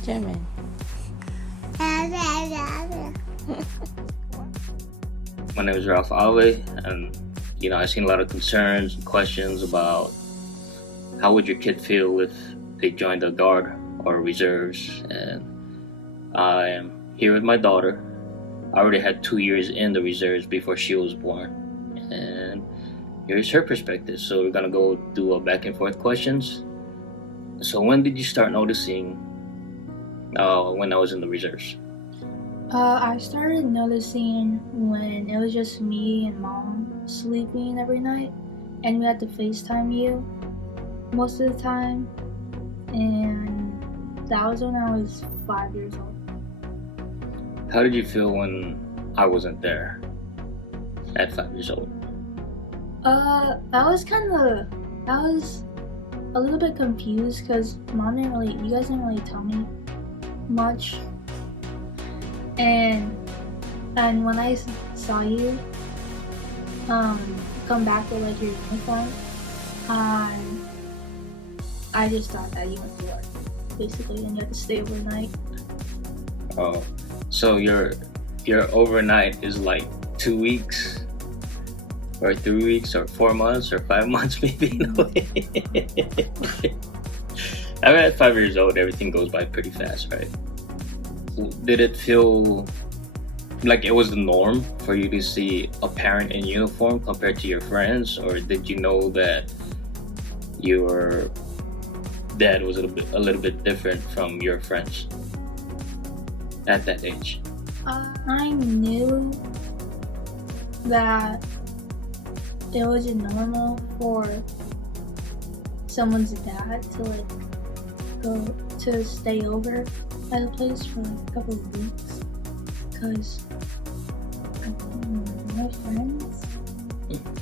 German. My name is Ralph Alve, and I've seen a lot of concerns and questions about how would your kid feel if they joined the Guard or Reserves, and I am here with my daughter. I already had 2 years in the Reserves before she was born, and here's her perspective. So we're gonna go do a back and forth questions. So when did you start noticing when I was in the Reserves? I started noticing when it was just me and Mom sleeping every night, and we had to FaceTime you most of the time, and that was when I was 5 years old. How did you feel when I wasn't there at 5 years old? I was a little bit confused because you guys didn't really tell me much. And when I saw you come back with like your uniform, I just thought that you went to work basically, and you had to stay overnight. Oh, so your overnight is like 2 weeks, or 3 weeks, or 4 months, or 5 months maybe. I mean, at 5 years old, everything goes by pretty fast, right? Did it feel like it was the norm for you to see a parent in uniform compared to your friends, or did you know that your dad was a little bit different from your friends at that age? I knew that it wasn't normal for someone's dad to go to stay over at a place for like a couple of weeks, because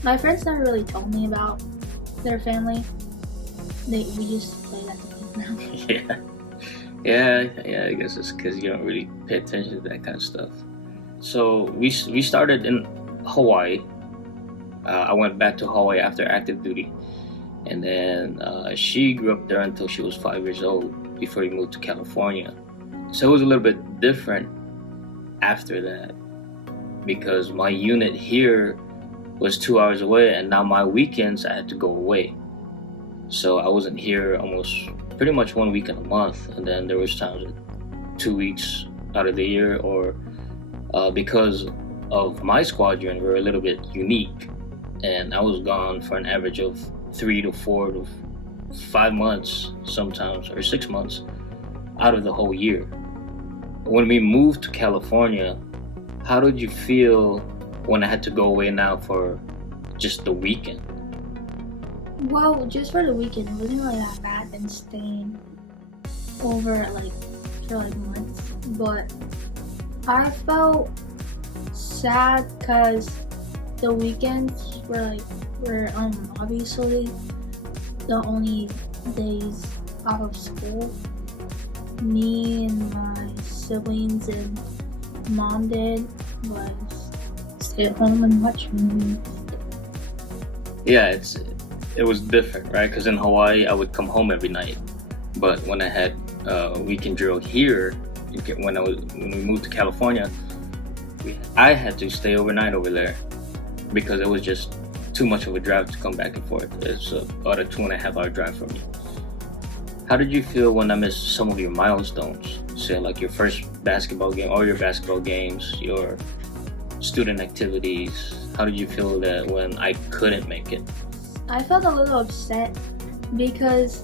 my friends never really told me about their family. We just played at the playground. Yeah. I guess it's because you don't really pay attention to that kind of stuff. So we started in Hawaii. I went back to Hawaii after active duty, and then she grew up there until she was 5 years old before we moved to California. So it was a little bit different after that, because my unit here was 2 hours away, and now my weekends I had to go away. So I wasn't here almost pretty much 1 week in a month, and then there was times like 2 weeks out of the year, or because of my squadron, we're a little bit unique, and I was gone for an average of 3 to 4 to 5 months sometimes, or 6 months out of the whole year. When we moved to California, how did you feel when I had to go away now for just the weekend? Well, just for the weekend, it wasn't really that bad than staying over for months. But I felt sad because the weekends were obviously the only days out of school. Me and my siblings and Mom did was stay at home and watch movies. Yeah, it was different, right? Because in Hawaii, I would come home every night. But when I had weekend drill here, when we moved to California, I had to stay overnight over there because it was just too much of a drive to come back and forth. It's about a 2.5 hour drive for me. How did you feel when I missed some of your milestones? Say like your first basketball game, or your basketball games, your student activities. How did you feel that when I couldn't make it? I felt a little upset because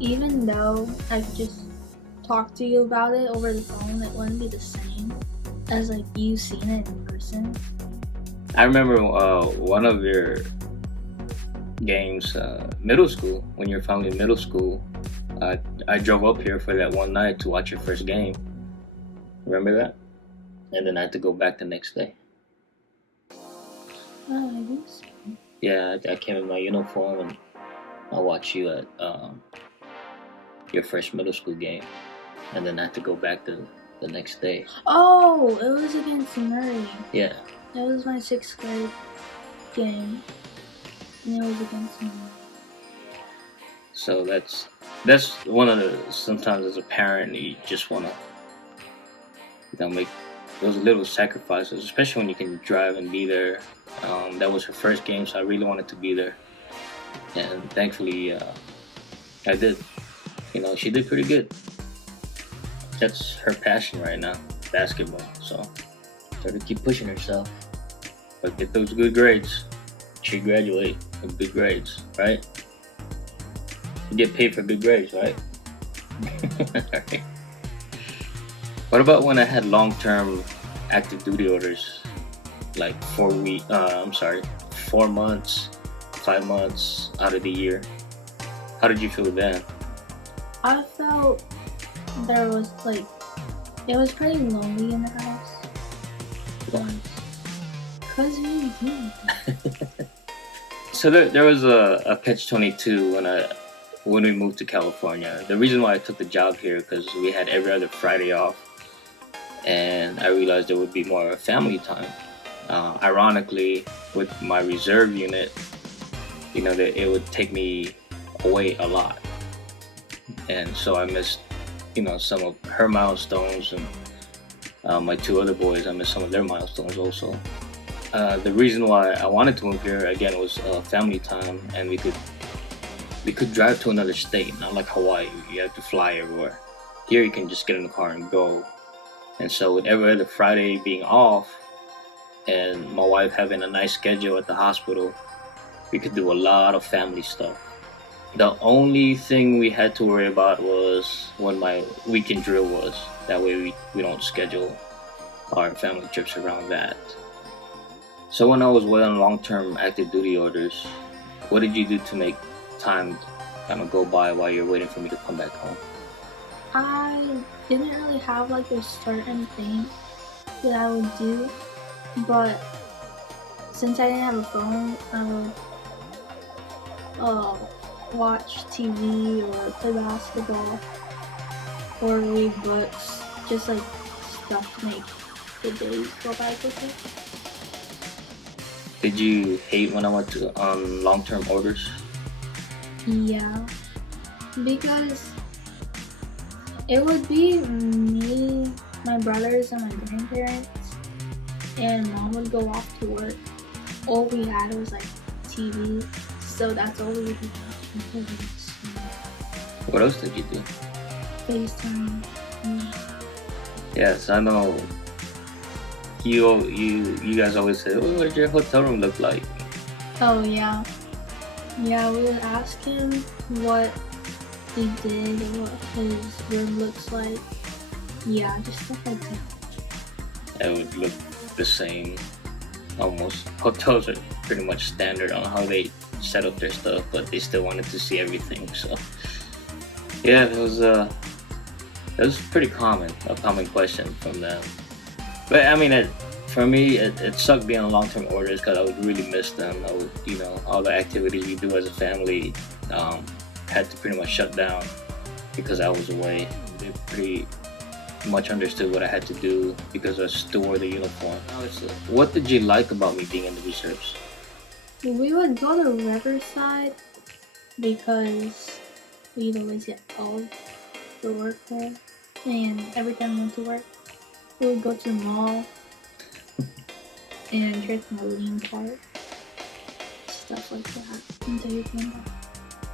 even though I could just talk to you about it over the phone, it wouldn't be the same as you seeing it in person. I remember one of your games, middle school, when you were finally in middle school. I drove up here for that one night to watch your first game. Remember that? And then I had to go back the next day. Oh, I guess. Yeah, I came in my uniform and I watched you at your first middle school game. And then I had to go back the next day. Oh, it was against Murray. Yeah. It was my 6th grade game. And it was against Murray. So that's one of the, sometimes as a parent you just want to, make those little sacrifices, especially when you can drive and be there. That was her first game, so I really wanted to be there, and thankfully I did. She did pretty good. That's her passion right now, basketball. So try to keep pushing herself, but get those good grades. She graduate with good grades, right? You get paid for good grades, right? Alright. What about when I had long-term active duty orders, like 4 months, 5 months out of the year? How did you feel then? I felt there was it was pretty lonely in the house. Cause we did. So there was a catch-22 when we moved to California. The reason why I took the job here because we had every other Friday off, and I realized there would be more family time. Ironically, with my reserve unit, that it would take me away a lot, and so I missed, some of her milestones, and my two other boys, I missed some of their milestones also. The reason why I wanted to move here again was family time, and we could drive to another state, not like Hawaii. You have to fly everywhere. Here you can just get in the car and go. And so with every other Friday being off, and my wife having a nice schedule at the hospital, we could do a lot of family stuff. The only thing we had to worry about was when my weekend drill was. That way we don't schedule our family trips around that. So when I was on long-term active duty orders, what did you do to make time kind of go by while you're waiting for me to come back home? I didn't really have a certain thing that I would do, but since I didn't have a phone, I would watch TV or play basketball or read books, just stuff to make the days go by quickly. Did you hate when I went on long-term orders? Yeah, because it would be me, my brothers, and my grandparents, and mom would go off to work. All we had was TV, so that's all we would do. What else did you do? FaceTime. Yes, I know. You guys always say, "Oh, what did your hotel room look like?" Oh yeah, we would ask him what he did, what his room looks like. Yeah, just stuff like that. It would look the same, almost. Hotels are pretty much standard on how they set up their stuff, but they still wanted to see everything. So yeah, it was pretty common, a common question from them. But I mean, for me, it sucked being on long-term orders because I would really miss them. I would, all the activities we do as a family had to pretty much shut down because I was away. They pretty much understood what I had to do because I still wore the uniform. What did you like about me being in the reserves? We would go to Riverside because we'd always get called for work there, and every time we went to work, we would go to the mall and try the loading part, stuff like that, until you came back.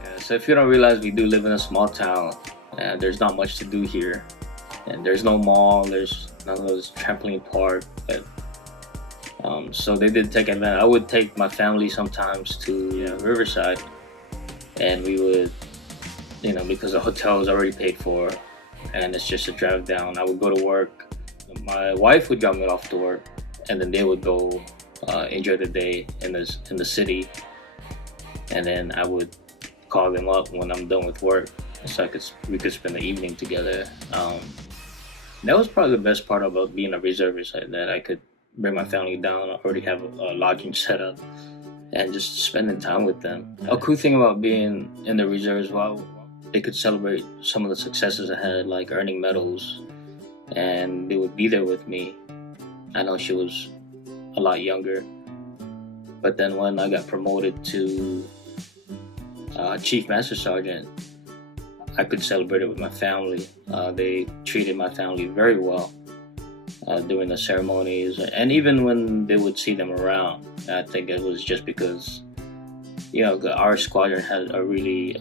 Yeah, so if you don't realize, we do live in a small town, and there's not much to do here, and there's no mall, there's none of those trampoline park, but so they did take advantage. I would take my family sometimes to Riverside, and we would, because the hotel is already paid for, and it's just a drive down. I would go to work. My wife would drop me off to work, and then they would go enjoy the day in the city, and then I would call them up when I'm done with work, so we could spend the evening together. That was probably the best part about being a reservist, that I could bring my family down, already have a lodging set up, and just spending time with them. A cool thing about being in the reserves, they could celebrate some of the successes I had, like earning medals, and they would be there with me. I know she was a lot younger, but then when I got promoted to Chief Master Sergeant, I could celebrate it with my family. They treated my family very well during the ceremonies, and even when they would see them around. I think it was just because our squadron had a really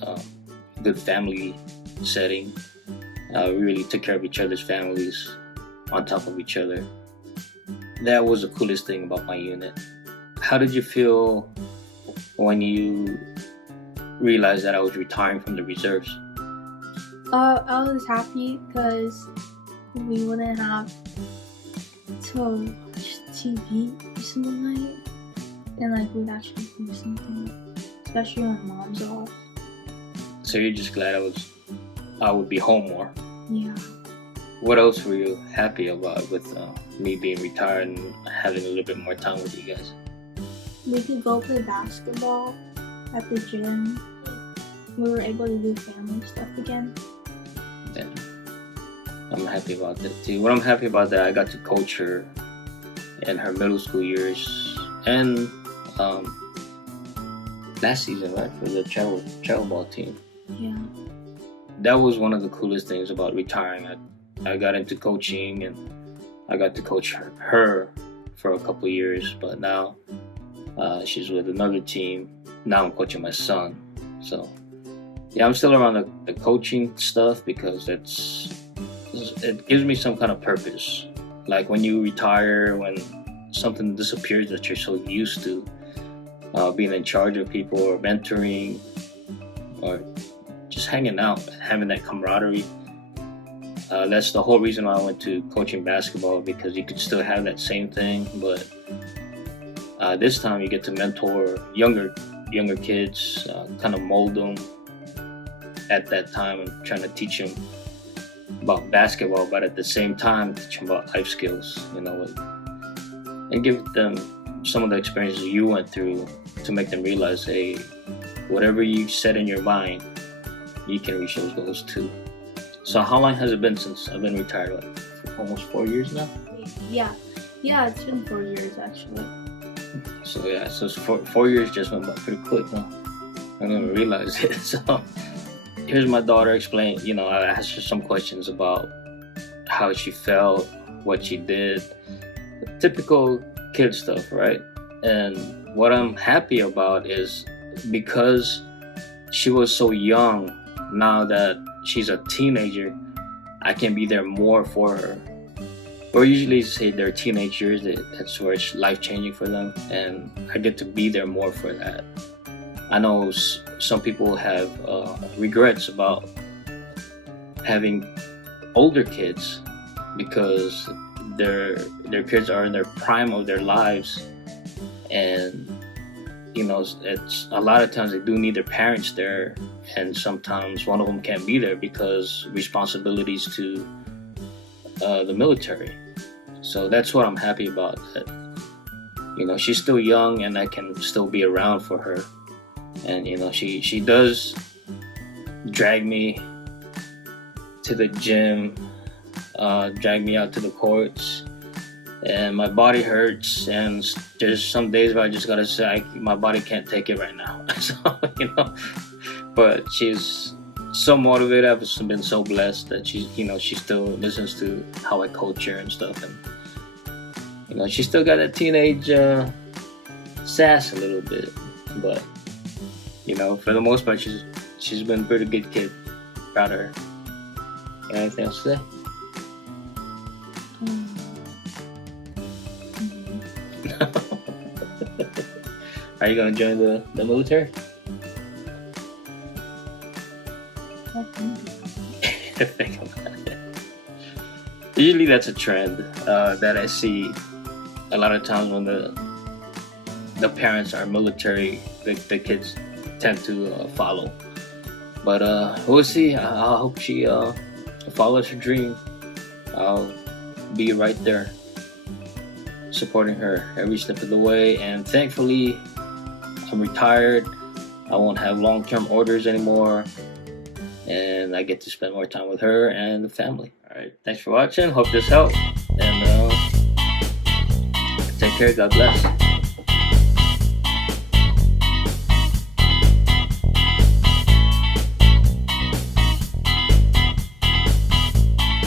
good family setting. We really took care of each other's families, on top of each other. That was the coolest thing about my unit. How did you feel when you realized that I was retiring from the reserves? I was happy because we wouldn't have to watch TV every single night, and like we'd actually do something, especially when mom's off. So you're just glad I would be home more. Yeah. What else were you happy about with me being retired and having a little bit more time with you guys? We could go play basketball at the gym. We were able to do family stuff again. Yeah. I'm happy about that too. What I'm happy about that I got to coach her in her middle school years and last season, right, for the travel ball team. Yeah. That was one of the coolest things about retiring. I got into coaching and I got to coach her for a couple of years, but now she's with another team. Now I'm coaching my son. So yeah, I'm still around the coaching stuff because it gives me some kind of purpose. Like when you retire, when something disappears that you're so used to, being in charge of people or mentoring or just hanging out, having that camaraderie. That's the whole reason why I went to coaching basketball, because you could still have that same thing, but this time you get to mentor younger kids, kind of mold them at that time and trying to teach them about basketball, but at the same time teach them about life skills, and give them some of the experiences you went through to make them realize, hey, whatever you set in your mind, you can reach those goals too. So how long has it been since I've been retired? Like almost 4 years now? Yeah, it's been 4 years actually. So yeah, so 4 years just went by pretty quick, huh? I didn't even realize it. So here's my daughter explain, I asked her some questions about how she felt, what she did, typical kid stuff, right? And what I'm happy about is because she was so young, now that she's a teenager, I can be there more for her. Or usually say they're teenagers, that's where it's life-changing for them, and I get to be there more for that. I know some people have regrets about having older kids because their kids are in their prime of their lives, and it's a lot of times they do need their parents there, and sometimes one of them can't be there because responsibilities to the military. So that's what I'm happy about, that she's still young and I can still be around for her. And she does drag me to the gym, drag me out to the courts, and my body hurts, and there's some days where I just gotta say my body can't take it right now. So but she's so motivated. I've been so blessed that she still listens to how I coach her and stuff, and she still got that teenage sass a little bit, but for the most part she's been a pretty good kid. Proud of her. Anything else to say? Are you gonna join the military? Think about it. Usually that's a trend that I see a lot of times when the parents are military, the kids tend to follow. But we'll see. I hope she follows her dream. I'll be right there supporting her every step of the way, and thankfully I'm retired. I won't have long-term orders anymore, and I get to spend more time with her and the family. All right, thanks for watching. Hope this helped, and take care. God bless.